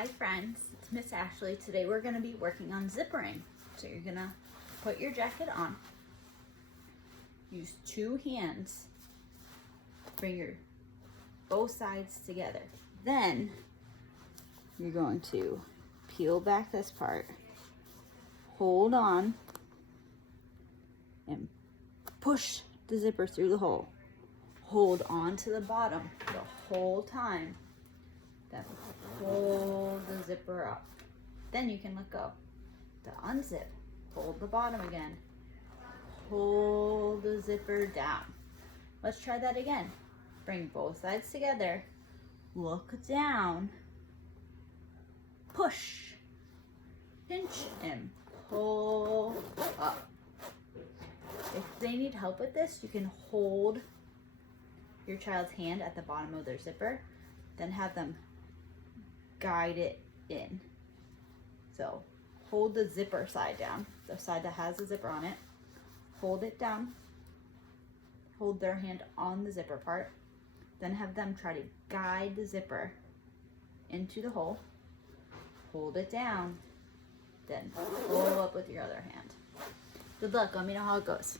Hi friends, it's Miss Ashley. Today we're going to be working on zippering. So you're going to put your jacket on, use two hands, bring your both sides together. Then you're going to peel back this part, hold on, and push the zipper through the hole. Hold on to the bottom the whole time. Then hold the zipper up. Then you can let go. To unzip, hold the bottom again. Hold the zipper down. Let's try that again. Bring both sides together. Look down. Push. Pinch and pull up. If they need help with this, you can hold your child's hand at the bottom of their zipper, then have them guide it in. So hold the zipper side down, the side that has the zipper on it. Hold it down. Hold their hand on the zipper part. Then have them try to guide the zipper into the hole. Hold it down. Then pull up with your other hand. Good luck. Let me know how it goes.